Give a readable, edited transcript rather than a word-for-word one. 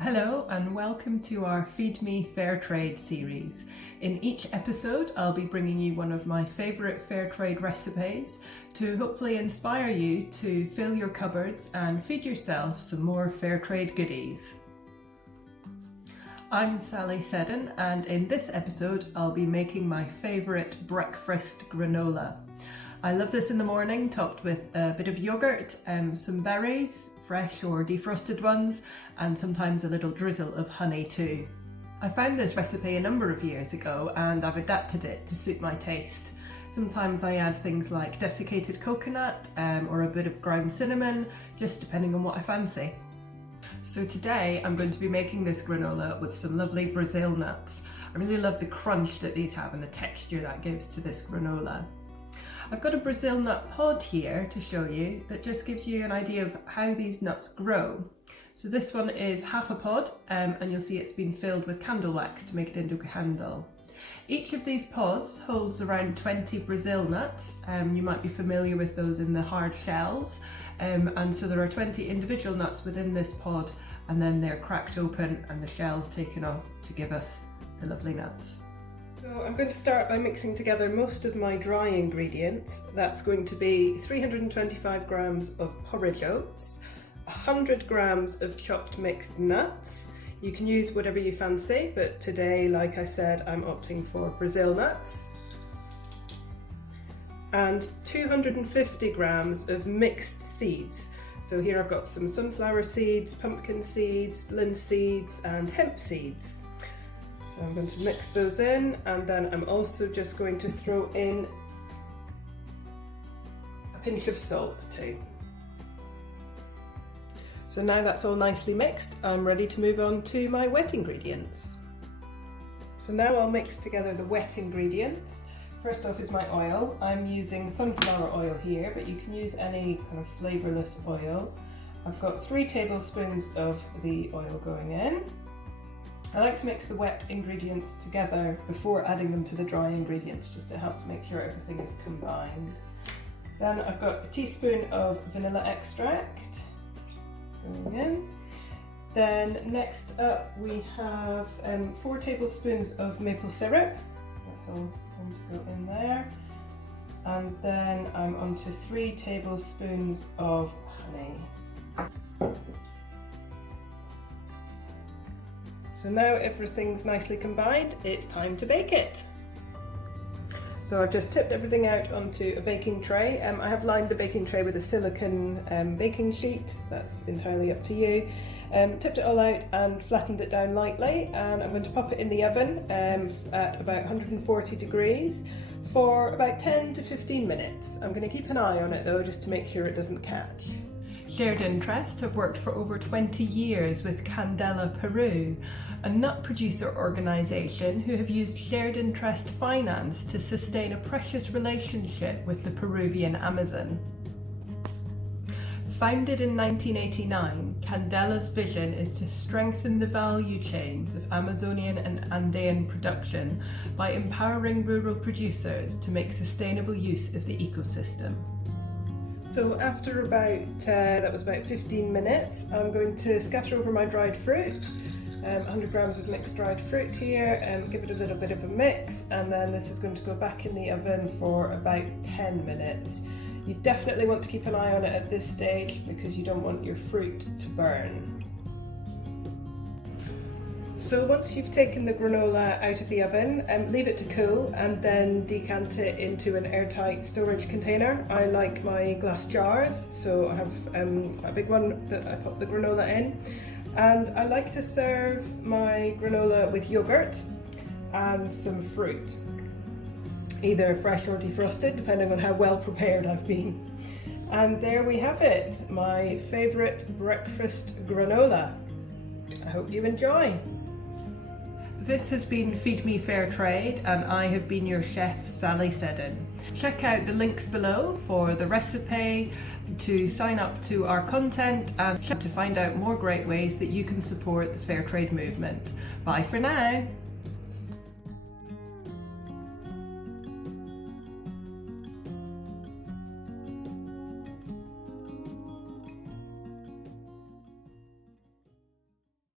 Hello and welcome to our Feed Me Fairtrade series. In each episode I'll be bringing you one of my favourite Fairtrade recipes to hopefully inspire you to fill your cupboards and feed yourself some more Fairtrade goodies. I'm Sally Seddon and in this episode I'll be making my favourite breakfast granola. I love this in the morning, topped with a bit of yoghurt, some berries, fresh or defrosted ones, and sometimes a little drizzle of honey too. I found this recipe a number of years ago and I've adapted it to suit my taste. Sometimes I add things like desiccated coconut or a bit of ground cinnamon, just depending on what I fancy. So today I'm going to be making this granola with some lovely Brazil nuts. I really love the crunch that these have and the texture that gives to this granola. I've got a Brazil nut pod here to show you that just gives you an idea of how these nuts grow. So this one is half a pod and you'll see it's been filled with candle wax to make it into a candle. Each of these pods holds around 20 Brazil nuts. You might be familiar with those in the hard shells. And so there are 20 individual nuts within this pod and then they're cracked open and the shells taken off to give us the lovely nuts. So I'm going to start by mixing together most of my dry ingredients. That's going to be 325 grams of porridge oats, 100 grams of chopped mixed nuts. You can use whatever you fancy, but today, like I said, I'm opting for Brazil nuts. And 250 grams of mixed seeds. So here I've got some sunflower seeds, pumpkin seeds, linseeds and hemp seeds. So I'm going to mix those in, and then I'm also just going to throw in a pinch of salt too. So now that's all nicely mixed, I'm ready to move on to my wet ingredients. So now I'll mix together the wet ingredients. First off is my oil. I'm using sunflower oil here, but you can use any kind of flavourless oil. I've got 3 tablespoons of the oil going in. I like to mix the wet ingredients together before adding them to the dry ingredients, just to help to make sure everything is combined. Then I've got a teaspoon of vanilla extract going in. Then next up we have 4 tablespoons of maple syrup. That's all going to go in there. And then I'm on to 3 tablespoons of honey. So now everything's nicely combined, it's time to bake it. So I've just tipped everything out onto a baking tray. I have lined the baking tray with a silicone baking sheet, that's entirely up to you. Tipped it all out and flattened it down lightly, and I'm going to pop it in the oven at about 140 degrees for about 10 to 15 minutes. I'm going to keep an eye on it though, just to make sure it doesn't catch. Shared Interest have worked for over 20 years with Candela, Peru, a nut producer organisation who have used shared interest finance to sustain a precious relationship with the Peruvian Amazon. Founded in 1989, Candela's vision is to strengthen the value chains of Amazonian and Andean production by empowering rural producers to make sustainable use of the ecosystem. So after that was about 15 minutes, I'm going to scatter over my dried fruit, 100 grams of mixed dried fruit here, and give it a little bit of a mix, and then this is going to go back in the oven for about 10 minutes. You definitely want to keep an eye on it at this stage because you don't want your fruit to burn. So once you've taken the granola out of the oven, leave it to cool and then decant it into an airtight storage container. I like my glass jars, so I have a big one that I put the granola in. And I like to serve my granola with yoghurt and some fruit, either fresh or defrosted, depending on how well prepared I've been. And there we have it, my favourite breakfast granola. I hope you enjoy. This has been Feed Me Fairtrade and I have been your chef, Sally Seddon. Check out the links below for the recipe, to sign up to our content and to find out more great ways that you can support the Fairtrade movement. Bye for now.